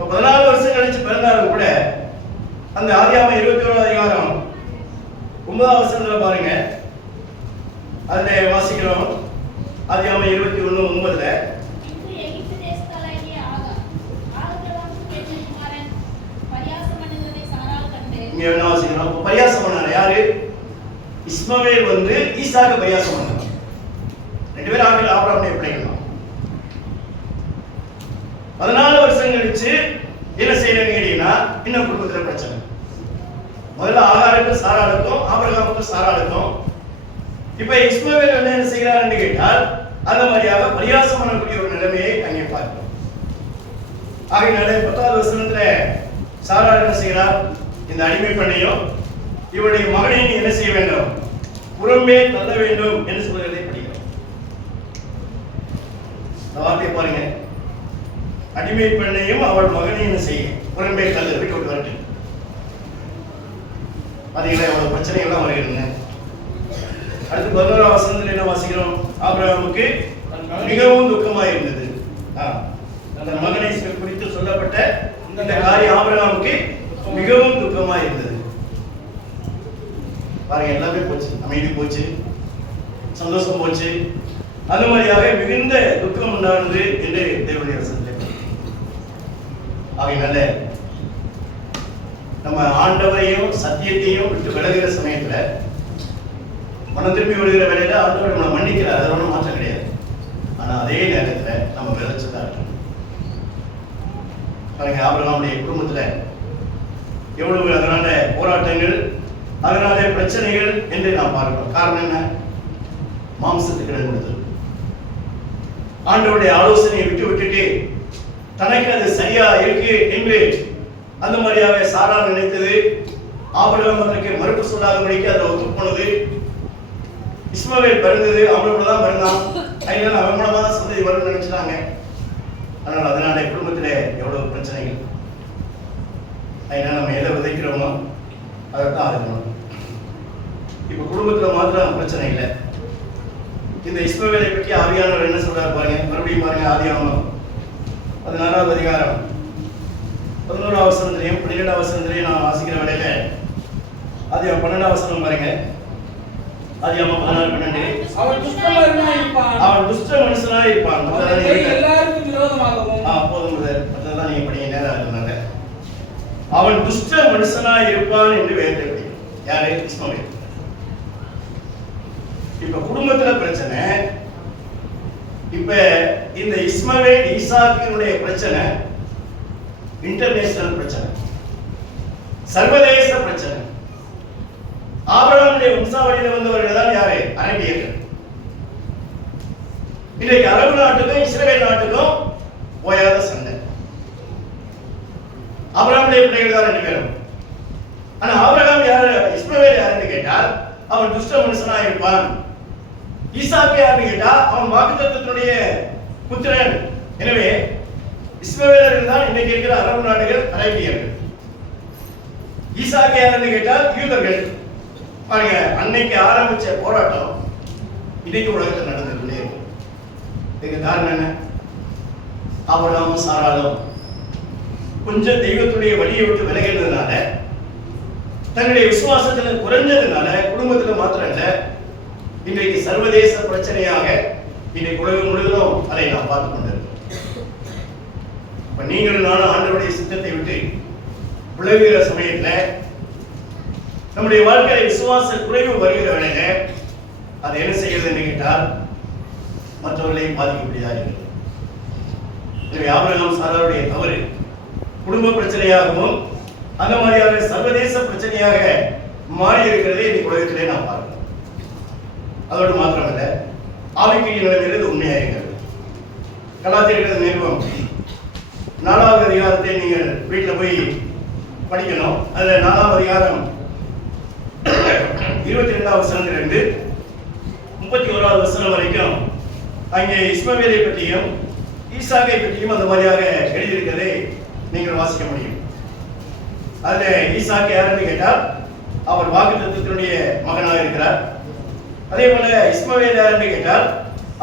14 வருஷம் கழிச்சு பிறந்தாலும் கூட அந்த ஆதியாகமம் 21 அதிகாரம் 9 வசனத்துல பாருங்க, அதுல வாசிக்கிறோம். ஆதியாகமம் 21:9 இங்க என்ன வாசிக்கிறோம்? பரியாசம் பண்ணாரு யாரு? இஸ்மவேல் வந்து ஈசாக்க பரியாசம் பண்ணாரு. 2 பேரும் ஆகிய ஆபிரகாமுடைய பிள்ளைகள். 14 வருஷம் கழிச்சு என்ன செய்யறேன்னு கேட்டீங்கன்னா, இன்னும் குடும்பத்துல பிரச்சனை. முதல்ல ஆகாருக்கும் சாராளுக்கும், ஆபிரகாமுக்கும் சாராளுக்கும். இப்ப இஸ்மவேல் என்ன செய்கிறான்னு கேட்டால், அந்த மாதிரியாக பரியாசம் பண்ணக்கூடிய ஒரு நிலைமையை அங்கே பார்க்கிறோம். ஆகையினால 10வது வசனத்துல சாராள் என்ன செய்கிறார்? இந்த அடிமை பெண்ணையும் இவருடைய மகனையும் என்ன செய்ய வேண்டும்? புறம்பே தள்ள வேண்டும் என்று சொல்வதை படிக்கிறோம். வார்த்தையை பாருங்க, அடிமை பெண்ணையும் அவள் மகனையும் செய்ய புறம்பே தள்ள, வீட்டு விட்டு வரட்டு. அதுல அவ்வளவு பிரச்சனைகள்லாம் வருகிறது. அடுத்து 11வது வசனத்தில் என்ன வாசிக்கிறோம்? ஆபிரகாமுக்கு மிகவும் துக்கமாக இருந்தது. அந்த மகனை குறித்து சொல்லப்பட்ட இந்த காரியம் ஆபிரகாமுக்கு மிகவும் துக்கமாக இருந்தது. பாருங்க, எல்லாமே போச்சு, அமைதி போச்சு, சந்தோஷம் போச்சு. அந்த மாதிரியாக மிகுந்த துக்கம் உண்டானது என்று தேவனுடைய வசனத்தில். ஆகையினால நம்ம ஆண்டவரையும் சத்தியத்தையும் விட்டு விலகுகிற சமயத்துல, மனம் திரும்பி விடுகிற வேலையில ஆண்டவர் நம்மளை மன்னிக்கிறார், அதில் ஒன்றும் மாற்றம் கிடையாது. ஆனா அதே நேரத்துல நம்ம விளைச்சதா இருக்கணும். பாருங்க, ஆபிரகாமுடைய குடும்பத்துல எவ்வளவு அதனால போராட்டங்கள், அதனால பிரச்சனைகள் என்று நாம் பார்க்கிறோம். காரணம் என்ன? மாம்சத்துக்கு இடம் கொடுத்தது. ஆண்டவருடைய ஆலோசனையை விட்டுட்டு தனக்கு அது சரியா இருக்கு என்று அந்த மாதிரியாக சாராள் நினைத்தது. ஆபிரகாம் அதற்கு மறுப்பு சொல்லாதபடிக்கு அதை ஒத்துப்போனது. இஸ்மவேல் பிறந்தது அவனோட தான் பிறந்தான், அதனால அவன் மூலமா தான் சந்ததி வரும்னு நினைச்சிட்டாங்க. அதனால குடும்பத்திலே எவ்வளவு பிரச்சனைகள். அதனால நம்ம எதை விதைக்கிறோமோ அதைத்தான் அறுக்கணும். இப்ப குடும்பத்துல மாத்திரம் பிரச்சனை இல்லை. இந்த இஸ்மவேலை பற்றி ஆவியானவர் என்ன சொல்றாரு பாருங்க, மறுபடியும் பாருங்க. ஆதியாகமம் 16வது அதிகாரம் 11வது வசனத்திலையும் 12வது வசனத்திலையும் நான் வாசிக்கிற வேளையில ஆதியாகமம் 12வது வசனம் பாருங்க. ஆதியாகமம் 16:12 அவன் துஷ்ட மனுஷனாய் இருப்பான். எல்லாருக்கும் விரோதமாகவும் போதும், மற்றதான் நீங்க படிங்க, நேரம் இருக்கிறதுனால. அவன் துஷ்ட மனுஷனாய் இருப்பான் என்று வேதத்தை படிக்கும். யாரு? இஸ்மவேல். இப்ப குடும்பத்துல பிரச்சனை. இப்ப இந்த இஸ்மவேல் ஈசாக்கினுடைய பிரச்சனை இன்டர்நேஷனல் பிரச்சனை, சர்வதேச பிரச்சனை. ஆபிரகாமுடைய வம்சாவளியில வந்தவர்கள் தான் யாரு? அரபியர்கள். இன்றைக்கு அரபு நாட்டுக்கும் இஸ்ரேல் நாட்டுக்கும் ஓயாத சண்டை. ஆபிரகாமுடைய பிள்ளைகள் தான் 2 பேரும். ஆனா ஆபிரகாம் யாரு? இஸ்மவேல் யாருன்னு கேட்டால் அவன் துஷ்ட மனுஷனா இருப்பான். ஈசாக்கு யாருன்னு கேட்டா அவன் வாக்குத்தத்தத்தினுடைய புத்திரன். எனவே இஸ்மவேலர்கள் தான் இன்னைக்கு இருக்கிற அரபு நாடுகள், அரேபியர்கள். ஈசாக்கு யாருன்னு கேட்டால் யூதர்கள். பாருங்க, அன்னைக்கு ஆரம்பிச்ச போராட்டம் இன்னைக்கு உலகத்தில் நடந்துகிட்டே இருக்கும். இதுக்கு காரணம் என்ன? ஆபிரகாமும் சாராளும் கொஞ்சம் தெய்வத்துடைய வழியை விட்டு விலகினதுனால, தன்னுடைய விசுவாசத்தில் குறைஞ்சதுனால, குடும்பத்தில் மாத்திரம் இல்ல, இன்றைக்கு சர்வதேச பிரச்சனையாக இன்றைக்கு உலகம் முழுவதும் அதை நாம் பார்த்துக் கொண்டிருக்கிறோம். இப்ப நீங்களும் நானும் ஆண்டவருடைய சித்தத்தை விட்டு விலகுகிற சமயத்துல நம்முடைய வாழ்க்கையில விசுவாச குறைவு வருகிற வேளையில அதை என்ன செய்யறது என்று கேட்டால் மற்றவர்களையும் பாதிக்கக்கூடியதாக இருக்கிறது. எனவே ஆபிரகாம் சாராளுடைய தவறு குடும்ப பிரச்சனையாகவும் அந்த மாதிரியான சர்வதேச பிரச்சனையாக மாறி இருக்கிறதை இன்னைக்கு உலகத்திலே நாம் பார்க்கிறோம். அதோடு மாத்திரமல்ல, ஆவிக்குரிய நிலைமையிலிருந்து உண்மையாக இருக்கிறது. கலாத்தியர்கள் நிறுவனம் 4வது அதிகாரத்தை நீங்கள் வீட்டில் போய் படிக்கணும். அதுல 4வது அதிகாரம் 22வது வசனத்திலிருந்து 31வது வசனம் வரைக்கும் அங்கே இஸ்மவேலை பற்றியும் ஈசாக்கை பற்றியும் அந்த மாதிரியாக எழுதியிருக்கிறதை நீங்கள் வாசிக்க முடியும். அதுல ஈசாக்கு யாருன்னு கேட்டால் அவர் வாக்குத்தத்தத்தினுடைய மகனாக இருக்கிறார். அதே போல இஸ்மவேல் யாருன்னு கேட்டால்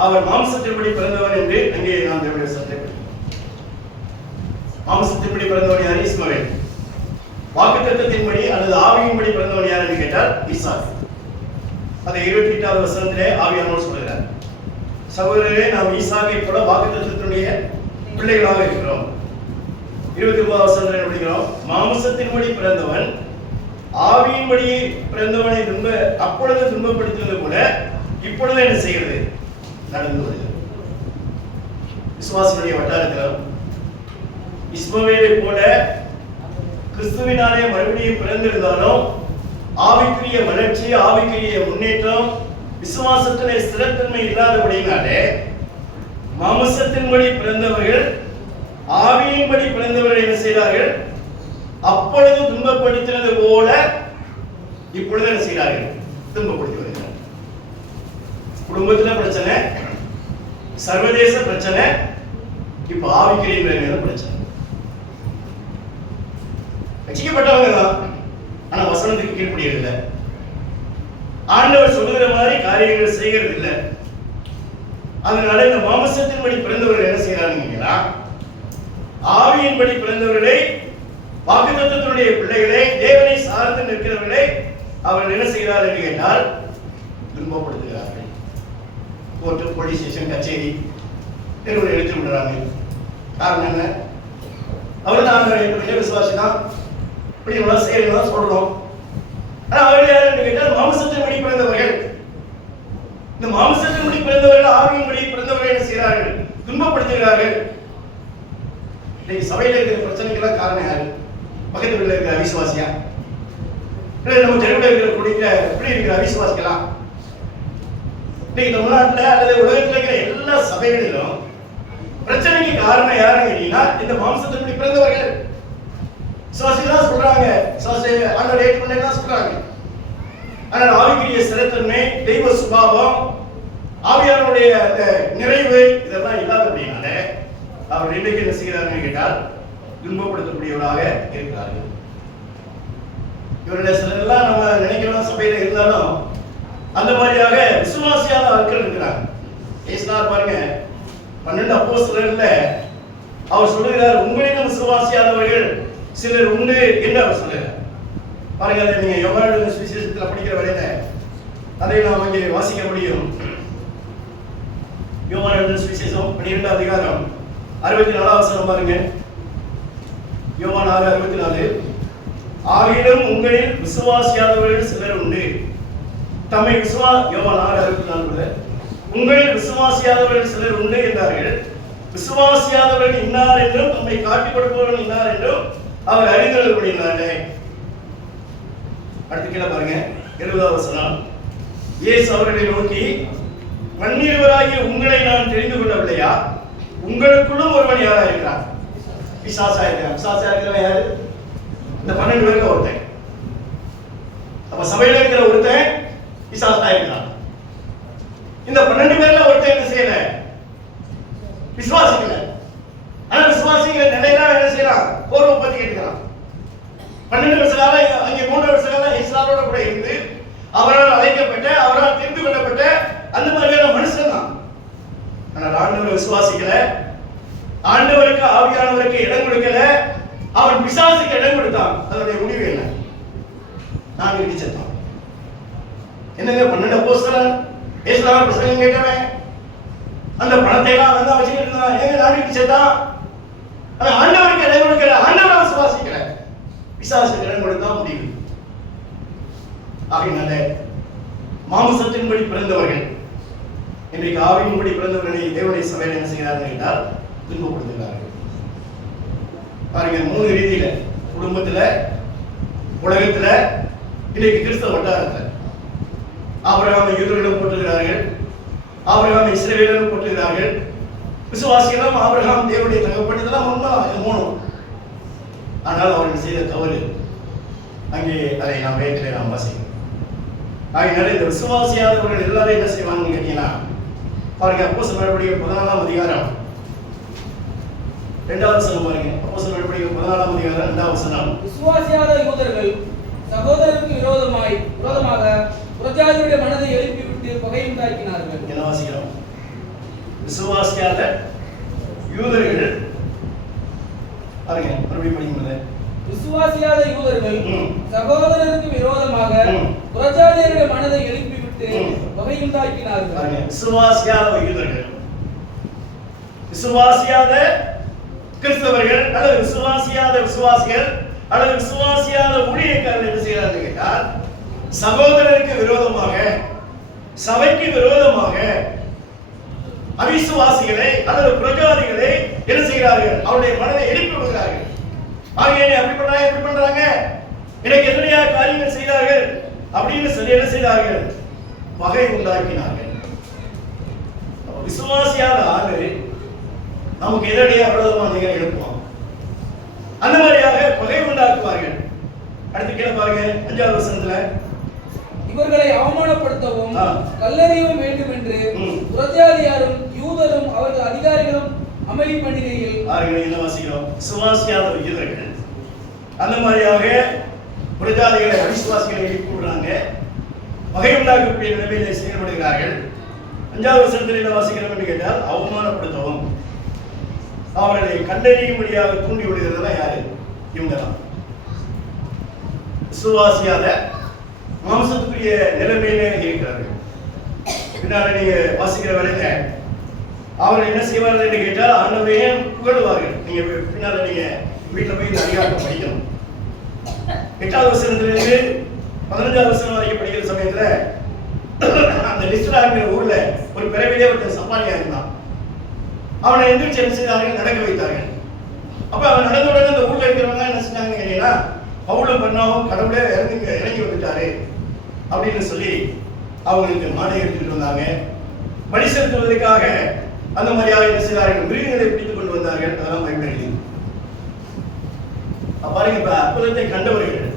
அவர் மாம்சத்தின்படி பிறந்தவன் என்று அங்கே நாம் தேவனுடைய சட்டத்தை படிக்கிறோம். மாம்சத்தின்படி பிறந்தவன் யார்? இஸ்மவேல். வாக்குத்தத்தத்தின்படி அல்லது ஆவியின்படி பிறந்தவன் யார் என்று கேட்டால் ஈசாக்கு. அதை 28வது வசனத்திலே ஆவியானவர் சொல்கிறார், சகோதரரே நாம் ஈசாக்கை போல வாக்குத்தத்தத்தினுடைய பிள்ளைகளாக இருக்கிறோம். 29வது வசனத்தில் படிக்கிறோம், மாம்சத்தின்படி பிறந்தவன் ஆவியின்படி பிறந்தவனை அப்பொழுது துன்பப்படுத்தினது போல இப்பொழுது என்ன செய்கிறது? நடந்து வருகிறது. விசுவாசனுடைய வட்டாரத்தில் இஸ்மவேலை போல கிறிஸ்துவினாலே மறுபடியும் பிறந்திருந்தாலும் ஆவிக்குரிய வளர்ச்சி, ஆவிக்குரிய முன்னேற்றம், விசுவாசத்திலே ஸ்திரத்தன்மை இல்லாதபடினாலே மாம்சத்தின்படி பிறந்தவர்கள் ஆவியின்படி பிறந்தவர்கள் என்ன செய்தார்கள்? அப்பொழுது துன்பப்படுத்தினது போல இப்பொழுது என்ன செய்கிறார்கள்? துன்பப்படுத்தி வருகிறார்கள். குடும்பத்தில் பிரச்சனை, சர்வதேச பிரச்சனை, இப்ப ஆவிக்குரிய பிரச்சனை. ரட்சிக்கப்பட்டவங்க தான், ஆனா வசனத்துக்கு கீழ்ப்படியதில்லை. ஆண்டவர் சொல்லுகிற மாதிரி காரியங்கள் செய்கிறது இல்லை. அதனால இந்த மாம்சத்தின்படி பிறந்தவர்கள் என்ன செய்யறாங்கன்னா, ஆவியின்படி பிறந்தவர்களை, வாக்குத்தத்தத்தினுடைய பிள்ளைகளை, தேவனை சார்ந்து நிற்கிறவர்களை அவர்கள் என்ன செய்கிறார்கள் என்று கேட்டால் துன்பப்படுத்துகிறார்கள். கோர்ட்டு, போலீஸ் ஸ்டேஷன், கச்சேரி நிறுவனம் எடுத்து விடுறாங்க. காரணம் என்ன? அவர் நாங்கள் விசுவாசி தான், இப்படி செய்யலாம் சொல்றோம். ஆனா அவர்கள் யார் என்று கேட்டால் மாம்சத்தின்படி பிறந்தவர்கள். இந்த மாம்சத்தின்படி பிறந்தவர்கள் ஆவியின்படி பிறந்தவர்கள் என்ன செய்கிறார்கள்? துன்பப்படுத்துகிறார்கள். இன்னைக்கு சபையில் இருக்கிற பிரச்சனைக்கெல்லாம் காரணம் யாரு? பக்கத்து வீட்டில் இருக்கிற அவிசுவாசியா? இல்லை நம்ம தெருவில் இருக்கிற குடிக்கிற இப்படி இருக்கிற அவிசுவாசிக்கலாம்? இன்னைக்கு தமிழ்நாட்டில் அல்லது உலகத்தில் இருக்கிற எல்லா சபைகளிலும் பிரச்சனைக்கு காரணம் யாருன்னு கேட்டீங்கன்னா இந்த மாம்சத்தின்படி பிறந்தவர்கள். விசுவாசிகள் சொல்றாங்க, ஆண்டவர் ஏற்றுக்கொண்டா சொல்றாங்க. ஆனால் ஆவிக்குரிய ஸ்திரத்தன்மை, தெய்வ சுபாவம், ஆவியானுடைய அந்த நிறைவு இதெல்லாம் இல்லாதபடினால அவர் இன்றைக்கு என்ன செய்கிறார்கள் கேட்டால் துன்பப்படுத்தக்கூடியவராக இருக்கிறார்கள். இவருடைய சிலரெல்லாம் நம்ம நினைக்கிறோம் சபையில இருந்தாலும் அந்த மாதிரியாக விசுவாசியான ஆட்கள் இருக்கிறாங்க. ஏசுனார் பாருங்க, 12 அப்போஸ்தலர்ல அவர் சொல்லுகிறார், உங்களிடம் விசுவாசியாதவர்கள் சிலர் உண்டு என்று அவர் சொல்லுகிறார். பாருங்க, அதை நீங்க யோவான் சுவிசேஷத்தில் படிக்கிற வரையில அதை நாம் இங்கே வாசிக்க முடியும். யோவான் சுவிசேஷம் 12 அதிகாரம் 64 வசனம் பாருங்க. யோவான் 6:64, ஆகிலும் உங்களில் விசுவாசியாதவர்கள் சிலர் உண்டு. யோவான் 6:64, உங்களில் விசுவாசியாதவர்கள் சிலர் உண்டு என்றார்கள். விசுவாசியாதவர்கள் இன்னார் என்றும் தம்மை காட்டிக் கொடுப்பவர்கள் இன்னார் என்றும் அவர் அறிந்தவர்களே. அடுத்து கீழே பாருங்க, 70வது வசனம். இயேசு அவர்களை நோக்கி, பன்னிருவராகிய உங்களை நான் தெரிந்து கொள்ளவில்லையா? உங்களுக்குள்ளும் ஒருவன் யாரா இருக்கிறான்? பிசாசா இருக்கிறான். பிசாசா இருக்கிறவன் யாரு? இந்த 12 பேருக்கு ஒருத்தன். அப்ப சபையில இருக்கிற ஒருத்தன் பிசாசா இருக்கிறான். இந்த 12 பேர்ல ஒருத்தன் என்ன செய்யல? விசுவாசிக்கல. ஆனா விசுவாசிக்கிற நிலையில என்ன செய்யறான்? போர் ஒப்பந்தம் கேட்கிறான். 12 வருஷ காலம் அங்கே 3 வருஷ காலம் இஸ்ராயலோட கூட இருந்து அவரால் அழைக்கப்பட்ட, அவரால் தெரிந்து கொள்ளப்பட்ட அந்த மாதிரியான மனுஷன் தான். ஆனால் ஆண்டவர் விசுவாசிக்கல, ஆண்டவருக்கு ஆவியானவருக்கு இடம் கொடுக்கல, அவன் பிசாசுக்கு இடம் கொடுத்தான். அதனுடைய முடிவு என்ன? நான் இடிச்சதான். என்னங்க 12 அப்போஸ்தலர் இயேசுவின் பிரசங்கம் கேட்டவன் அந்த பணத்தை எல்லாம் வந்து வச்சுக்கிட்டு இருந்தான். ஏங்க நான் இடிச்சதான்? அவன் ஆண்டவருக்கு இடம் கொடுக்கல, ஆண்டவரை விசுவாசிக்கல, பிசாசுக்கு இடம் கொடுத்தா முடிவு. ஆகையினால மாம்சத்தின்படி பிறந்தவர்கள் இன்றைக்கு ஆவியின்படி பிறந்தவர்களை தேவனுடைய சபையில் என்ன செய்கிறார்கள் என்றால் துன்பப்படுத்துகிறார்கள். பாருங்க, 3 ரீதியில, குடும்பத்துல, உலகத்துல, இன்னைக்கு கிறிஸ்தவ வட்டாரத்துல. ஆபிரகாமை யூதர்களும் போட்டுகிறார்கள், ஆபிரகாமை இஸ்ரவேலரும் போட்டுகிறார்கள், விசுவாசிகளும் ஆபிரகாம் தேவனுடைய தகப்பன், இதெல்லாம் உண்மைதான், இது 3. ஆனால் அவர்கள் செய்த தவறு அங்கே அதை நாம் வேற்றிலே நாம் வாசிக்கிறோம். ஆகினால இந்த விசுவாசியாதவர்கள் எல்லாரும் என்ன செய்வாங்கன்னு கேட்டீங்கன்னா, பாருங்க, அப்போஸ்தலர் நடவடிக்கைகள் 14ஆம் அதிகாரம் 2வது வசனம் பாருங்க. அப்போஸ்தலர் நடவடிக்கைகள் 14ஆம் அதிகாரம் 2வது வசனம். விசுவாசியாத யூதர்கள் சகோதரருக்கு விரோதமாக புறஜாதியுடைய மனதை எழுப்பி விட்டு பகை உண்டாக்கினார்கள். என்ன வாசிக்கிறோம்? விசுவாசியாத யூதர்கள் பாருங்க மறுபடியும் படிக்கும்போது விசுவாசியாத யூதர்கள் ம். சகோதரருக்கு விரோதமாக ம். புறஜாதியருடைய மனதை எழுப்பிவிட்டு ம். வகையுண்டாக்கினார்கள். பாருங்க விசுவாசியாத யூதர்கள், விசுவாசியாத கிறிஸ்தவர்கள் அல்லது விசுவாசியாத விசுவாசிகள் அல்லது விசுவாசியாத ஊழியக்காரர்கள் என்ன செய்யறாங்க கேட்டால் சகோதரருக்கு விரோதமாக, சபைக்கு விரோதமாக அவிசுவாசிகளை அல்லது புறஜாதிகளை என்ன செய்கிறார்கள்? அவருடைய மனதை எழுப்பி விடுகிறார்கள். ஆகிய அப்படி பண்றாங்க, எப்படி பண்றாங்க, எனக்கு எதிரையா காரியங்கள் செய்தார்கள் அப்படின்னு சொல்லி என்ன செய்தார்கள்? பகை உண்டாக்கினார்கள். விசுவாசியாத ஆளு நமக்கு எதிரடியா விரோதமாக எழுப்புவான். அந்த மாதிரியாக பகை உண்டாக்குவார்கள். அடுத்து கீழே பாருங்க 5வது வசனத்துல, இவர்களை அவமானப்படுத்தவும் ஆ. கல்லறியவும் வேண்டும் என்று ம். புறஜாதியாரும் யூதரும் அவர்கள் அதிகாரிகளும் அமளி பண்ணுகையில் ஆறுகளை என்ன வாசிக்கிறோம்? விசுவாசியாத யூதர்கள் அந்த மாதிரியாக புறஜாதிகளை அவிசுவாசிகளை எழுப்பி விடுறாங்க, பகை உண்டாக்கக்கூடிய நிலைமையில செயல்படுகிறார்கள். 5வது வசனத்தில் என்ன வாசிக்கிறோம் என்று கேட்டால் அவமானப்படுத்தவும் அவர்களை கண்டறியும்படியாக தூண்டி விடுகிறதெல்லாம் யாரு? இவங்க தான். விசுவாசியாத மாம்சத்துக்குரிய நிலைமையிலே இருக்கிறார்கள். பின்னால நீங்க வாசிக்கிற வேலையில அவர்கள் என்ன செய்வார்கள் என்று கேட்டால் ஆண்டவரையே புகழுவார்கள். நீங்க பின்னால நீங்க வீட்டுல போய் இந்த அதிகாரத்தை படிக்கணும். 8வது வசனத்திலிருந்து 15வது வசனம் வரைக்கும் படிக்கிற சமயத்துல அந்த லிஸ்ட்ராங்கிற ஊர்ல ஒரு பிறவிலே ஒருத்தர் சப்பானியா இருந்தான். அவனை எந்திரிச்சு என்ன செய்தார்கள்? நடக்க வைத்தார்கள். அப்ப அவன் நடந்த உடனே அந்த ஊர்ல இருக்கிறவங்க என்ன செஞ்சாங்கன்னு கேட்டீங்கன்னா, பவுலும் பர்னாவும் கடவுளே இறங்கி வந்துட்டாரு அப்படின்னு சொல்லி அவங்களுக்கு மாடை எடுத்துட்டு வந்தாங்க. பலி செலுத்துவதற்காக அந்த மாதிரியாக என்ன செய்தார்கள்? மிருகங்களை பிடித்துக் கொண்டு வந்தார்கள். அதெல்லாம் பயன்படுத்தி பாருங்க, இப்ப அற்புதத்தை கண்டவர்கள்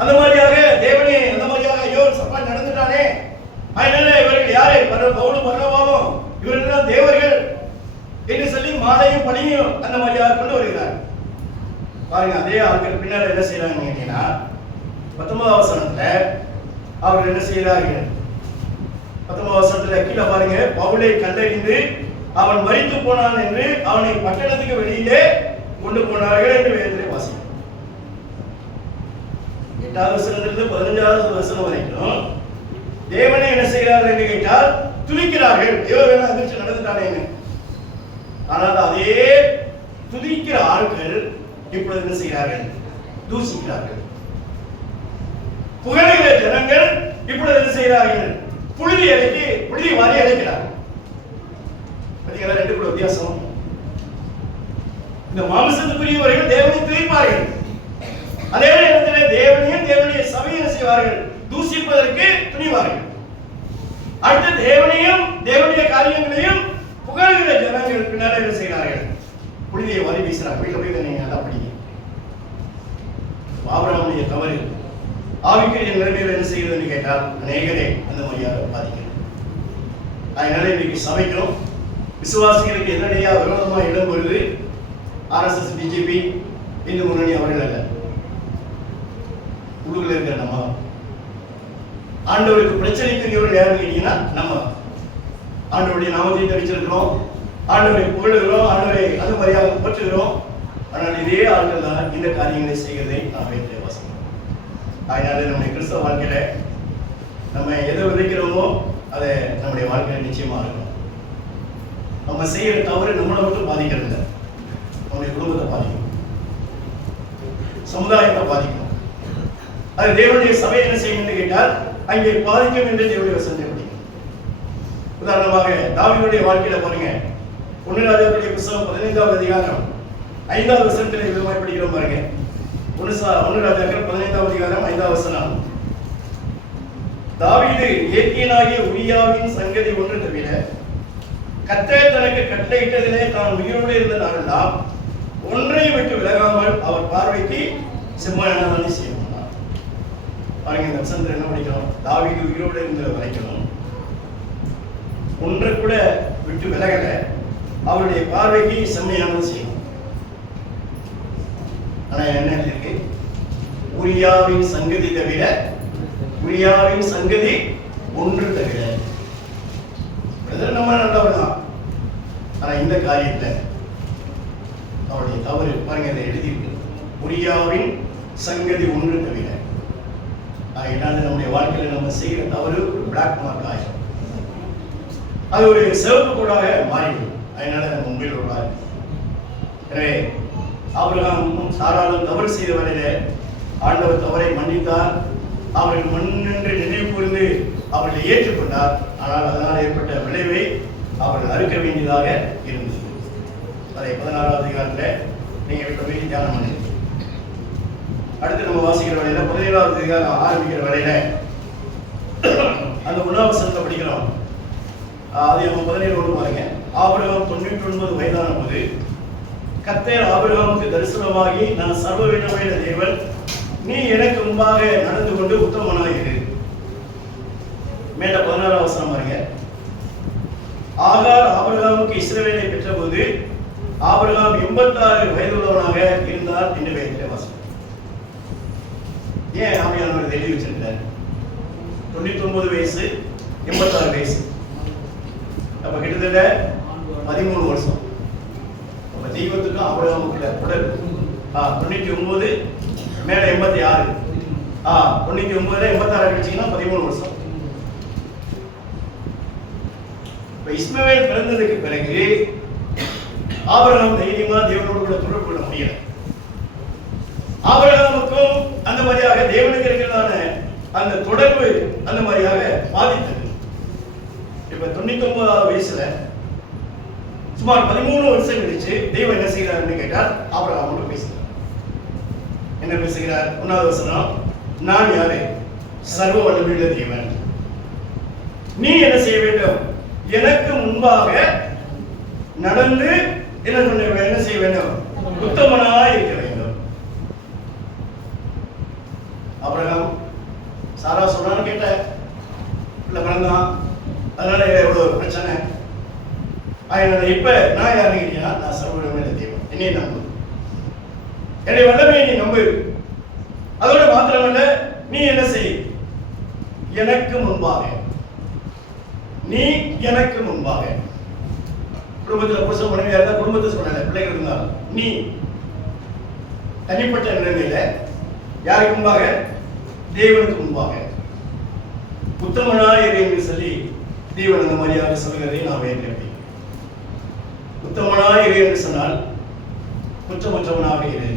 அந்த மாதிரியாக தேவனே அந்த மாதிரியாக ஐயோ சப்பான் நடந்துட்டானே, அதனால இவர்கள் யாரு? பவுலும் பர்னாவும் இவர்கள் தேவர்கள் என்று சொல்லி மாடையும் பணியும் அந்த மாதிரியாக கொண்டு வருகிறார். பாருங்க, அதே ஆட்கள் பின்னால் என்ன செய்யறாங்க கேட்டீங்கன்னா 19வது வசனத்துல அவர்கள் என்ன செய்கிறார்கள்? 19வது வசனத்துல கீழே பாருங்க, பவுலை கண்டறிந்து அவன் மரித்து போனான் என்று அவனை பட்டணத்துக்கு வெளியிலே கொண்டு போனார்கள் என்று வேதத்திலே வாசிக்கிறோம். 8வது வசனத்திலிருந்து 15வது வசனம் வரைக்கும் தேவனே என்ன செய்கிறார்கள் என்று கேட்டால் துதிக்கிறார்கள். தேவ வேணா எதிர்த்து நடந்துட்டானேன்னு. ஆனால் அதே துதிக்கிற ஆட்கள் இப்பொழுது என்ன செய்கிறார்கள்? தூசிக்கிறார்கள். புகழுகிற ஜனங்கள் இப்பொழுது என்ன செய்கிறார்கள்? புழுதி வாரி அடைக்கிறார்கள். பார்த்தீங்களா ரெண்டுக்குள்ள வித்தியாசம்? இந்த மாம்சத்துக்குரியவர்கள் தேவனை துதிப்பார்கள், அதே நேரத்தில் தேவனையும் தேவனுடைய சபையை செய்வார்கள், தூசிப்பதற்கு துணிவார்கள். அடுத்து தேவனையும் தேவனுடைய காரியங்களையும் புகழ்கிற ஜனங்கள் பின்னால என்ன செய்கிறார்கள்? புழுதியை வாரி வீசுறாங்க. வீட்டில் போய் நீங்க நல்லா படிங்க. ஆபிரகாமுடைய தவறு ஆவிக்குரிய நிலைமையில் என்ன செய்கிறதுன்னு கேட்டால் அநேகரே அந்த மாதிரியாக பாதிக்கிறது. அதனால இன்னைக்கு சபைக்கும் விசுவாசிகளுக்கு என்னடையா விரோதமாக இடம் வருது RSS, BJP, இந்து முன்னணி அவர்கள் அல்ல, உள்ளூர்ல இருக்கிற நம்ம. ஆண்டவருக்கு பிரச்சனைக்குரியவர்கள் யாருன்னு கேட்டீங்கன்னா நம்ம ஆண்டவருடைய நாமத்தை தெரிவிச்சிருக்கிறோம், ஆண்டவரை புகழுகிறோம், ஆண்டவரை அது மாதிரியாக போற்றுகிறோம். ஆனால் இதே ஆட்கள் தான் இந்த காரியங்களை செய்கிறதை நாம் வேண்டிய வாசிக்கிறோம். அதனால நம்முடைய கிறிஸ்தவ வாழ்க்கையில நம்ம எதை விதைக்கிறோமோ அதை நம்முடைய வாழ்க்கையில நிச்சயமா இருக்கணும். நம்ம செய்யற தவறு நம்மளை மட்டும் பாதிக்கிறது இல்லை, நம்முடைய குடும்பத்தை பாதிக்கும், சமுதாயத்தை பாதிக்கும். அது தேவனுடைய சபை என்ன செய்யணும்னு கேட்டால் அங்கே பாதிக்கும் என்று தேவனுடைய வசனத்தை படிக்கும். உதாரணமாக தாவீதுடைய வாழ்க்கையில பாருங்க, 1 ராஜாக்களுடைய புத்தகம் 15வது அதிகாரம் 5வது வசனத்தில் விதமாய் படிக்கிறோம் பாருங்க. 1 ராஜாக்கள் 15வது அதிகாரம் 5வது வசனம். தாவீது ஏத்தியனாகிய உரியாவின் சங்கதி ஒன்று தவிர கர்த்தர் தனக்கு கட்டளையிட்டதிலே தான் உயிரோடு இருந்த நாளெல்லாம் ஒன்றை விட்டு விலகாமல் அவர் பார்வைக்கு செம்மையானதை செய்வார். பாருங்க, இந்த வசனத்தில் என்ன படிக்கிறோம்? தாவீது உயிரோடு இருந்த வரைக்கும் ஒன்றை கூட விட்டு விலகல, அவருடைய பார்வைக்கு செம்மையானது செய்யும். ஆனா என்ன இருக்கு? உரியாவின் சங்கதி தவிர, உரியாவின் சங்கதி ஒன்று தவிர. நம்ம நல்லவர் தான், ஆனா இந்த காரியத்துல அவருடைய தவறு பாருங்க, அதை எழுதியிருக்கு. உரியாவின் சங்கதி ஒன்று தவிர. அதனால நம்முடைய வாழ்க்கையில் நம்ம செய்கிற தவறு ஒரு பிளாக் மார்க் ஆகும், அது ஒரு சிவப்பு கூடாக மாறிவிடும். அதனால நம்ம உண்மையில் உள்ளார். எனவே ஆபிரகாமும் சாராளும் தவறு செய்த வரையில ஆண்டவர் தவறை மன்னித்தார். அவர்கள் மண்ணென்று நினைவு கூர்ந்து அவர்களை ஏற்றுக்கொண்டார். ஆனால் அதனால் ஏற்பட்ட விளைவை அவர்கள் அறுக்க வேண்டியதாக இருந்தது. அதை 16வது அதிகாரத்தில் நீங்க இப்ப போய் தியானம் பண்ணி அடுத்து நம்ம வாசிக்கிற வேலையில 17வது அதிகாரம் ஆரம்பிக்கிற வேலையில அந்த உணவசனத்தை படிக்கிறோம். அது நம்ம 17 பாருங்க. ஆபிரகாம் 99 வயதான போது கர்த்தர் ஆபிரகாமுக்கு தரிசனமாகி, நான் சர்வ வல்லமையுள்ள தேவன், நீ எனக்கு முன்பாக நடந்து கொண்டு உத்தமனாயிரு. மேல 16வது வசனம் பாருங்க. ஆகார் ஆபிரகாமுக்கு இஸ்ரவேலை பெற்ற போது ஆபிரகாம் 86 வயதுள்ளவனாக இருந்தார் என்று வேதத்திலே வாசிக்கிறோம். ஏன் ஆவியானவர் எழுதி வச்சிருக்கிறார்? 99 வயசு 86 வயசு, அப்ப கிட்டத்தட்ட 13 வருஷம். அப்ப தெய்வத்துக்கும் ஆபிரகாமுக்குள்ள தொடர் 99 மேல 86, 99ல 86 கழிச்சீங்கன்னா 13 வருஷம். இப்ப இஸ்மவேல் பிறந்ததுக்கு பிறகு ஆபிரகாம் தைரியமா தேவனோடு கூட தொடர்பு கொள்ள முடியல. ஆபிரகாமுக்கும் அந்த மாதிரியாக தேவனுக்கு இருக்கிறதான அந்த தொடர்பு அந்த மாதிரியாக பாதித்தது. இப்ப 99வது வயசுல சுமார் 13 வருஷம் கழிச்சு தெய்வம் என்ன செய்கிறார்னு கேட்டால் ஆபிரகாமோடு பேசுகிறார். என்ன பேசுகிறார்? 1வது வசனம், நான் யாரு? சர்வ வல்லமையுள்ள தேவன். நீ என்ன செய்ய வேண்டும்? எனக்கு முன்பாக நடந்து என்ன செய்ய வேண்டும்? உத்தமனாய் இருக்க வேண்டும். ஆபிரகாம் சாரா சொன்னான்னு கேட்ட இல்ல பிறந்தான், அதனால எவ்வளவு பிரச்சனை. அதனால இப்ப நான் யாருன்னு கேட்டீங்கன்னா, நான் சர்வ வல்லமையுள்ள தேவன், என்னைய நம்பு, என்னுடைய வல்லமையை நீ நம்பு. அதோட மாத்திரமல்ல, நீ என்ன செய்? எனக்கு முன்பாக, நீ எனக்கு முன்பாக. குடும்பத்தில் புருஷன் மனைவியா இருந்தா குடும்பத்தை சொல்லல, பிள்ளைகள் இருந்தாலும் நீ தனிப்பட்ட நிலைமையில யாருக்கு முன்பாக? தேவனுக்கு முன்பாக உத்தமனாயிரு என்று சொல்லி தேவன் அந்த மாதிரியாக சொல்கிறதை நாம் ஏற்கனவே. உத்தமனாயிரு என்று சொன்னால் குற்றமற்றவனாக இரு.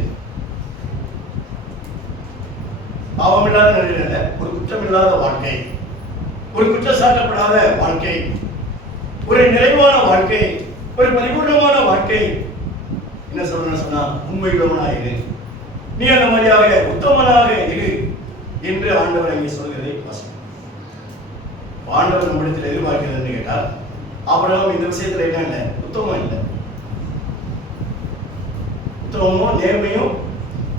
பாவமில்லாத நிலையில ஒரு குற்றமில்லாத வாழ்க்கை, ஒரு குற்றச்சாட்டப்படாத வாழ்க்கை, ஒரு நிறைவான வாழ்க்கை, ஒரு பரிபூர்ணமான வாழ்க்கை. என்ன சொல்றேன்னு சொன்னா, உண்மையுள்ளவனாயிரு, நீ அந்த மாதிரியாக உத்தமனாக இரு என்று ஆண்டவர் அங்கே சொல்கிறதை வாசிக்கிறோம். ஆண்டவர் நம்மிடத்தில் எதிர்பார்க்கிறது என்று கேட்டால், ஆபிரகாம் இந்த விஷயத்துல என்ன இல்லை? உத்தமம் இல்லை. உத்தமமும் நேர்மையும்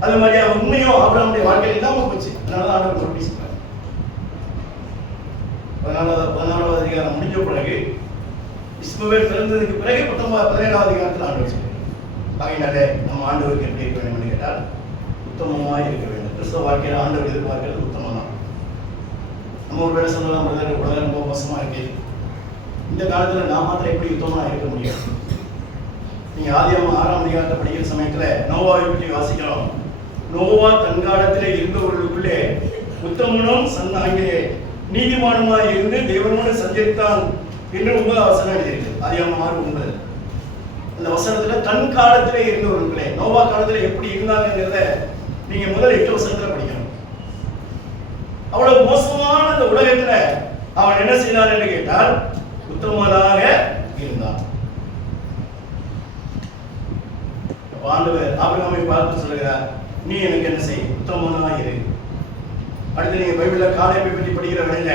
அது மாதிரியாக உண்மையும் ஆபிரகாமுடைய வாழ்க்கையில் இல்லாம போச்சு. அதனால ஆண்டவர் மறுபடியும் சொல்றார். 14வது அதிகாரம் முடிஞ்ச பிறகு, இஸ்மவேல் பிறந்ததுக்கு பிறகு 17வது அதிகாரத்தில் ஆண்டவர் சொல்றார். ஆகையினாலே நம்ம ஆண்டவருக்கு எப்படி இருக்க வேண்டும் என்று கேட்டால், உத்தமமாய் இருக்க வேண்டும். கிறிஸ்தவ வாழ்க்கையில் ஆண்டவர் எதிர்பார்க்கிறது உத்தமம் தான். நம்ம ஒரு வேலை சொல்லலாம், உலகம் ரொம்ப மோசமா இருக்கு, இந்த காலத்துல நான் மாத்திரம் எப்படி உத்தமமா இருக்க முடியும்? நீங்க ஆதியாகமம் 6ஆம் அதிகாரத்தை படிக்கிற சமயத்துல நோவாவை பற்றி வாசிக்கிறோம். நோவா தன் காலத்திலே இருந்தவர்களுக்குள்ளே உத்தமனும் அங்கே நீதிமானுமாய் இருந்து தேவனோடு சஞ்சரித்தான் என்று 9வது வசனம் எழுதியிருக்கு. ஆதியாகமம் 6:9. அந்த வசனத்துல தன் காலத்திலே இருந்தவர்களுக்குள்ளே, நோவா காலத்துல எப்படி இருந்தாங்கிறத நீங்க முதல் 8 வசனத்துல படிக்கணும். அவ்வளவு மோசமான அந்த உலகத்துல அவன் என்ன செய்தான் என்று கேட்டால், உத்தமனாக இருந்தான். ஆண்டவர் ஆபிரகாமை பார்த்து சொல்லுகிறார், நீ எனக்கு என்ன செய்? உத்தமனாக இரு. அடுத்து நீங்க பைபிள்ல காலேபை பற்றி படிக்கிற வேளையில,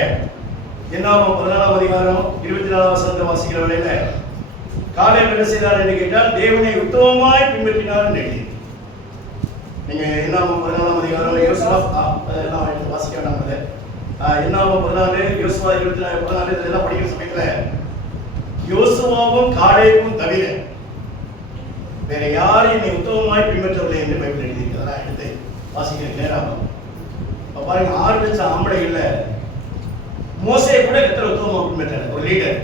என்னாகும் 14ஆம் அதிகாரம் 24வது வசனத்தை வாசிக்கிற வேளையில, காலேப் என்ன செய்தார் என்று கேட்டால், தேவனை உத்தமமாய் பின்பற்றினார் என்று எழுதி. நீங்க என்னாகும் 14ஆம் அதிகாரம் யோசுவா அதெல்லாம் வாசிக்க வேண்டாம். என்னாகும் 14, யோசுவா 24, 14 இதெல்லாம் படிக்கிற சமயத்துல யோசுவாவும் காலேபும் தவிர வேற யாரும் என்னை உத்தமமாய் பின்பற்றவில்லை என்று பைபிள் எழுதியிருக்கு. அதெல்லாம் எடுத்து வாசிக்கிற நேரம் பாருங்க, 6 லட்சம் ஆம்பளைகள்ல மோசே கூட எத்தனை உத்தமமா பின்பற்ற ஒரு லீடர்.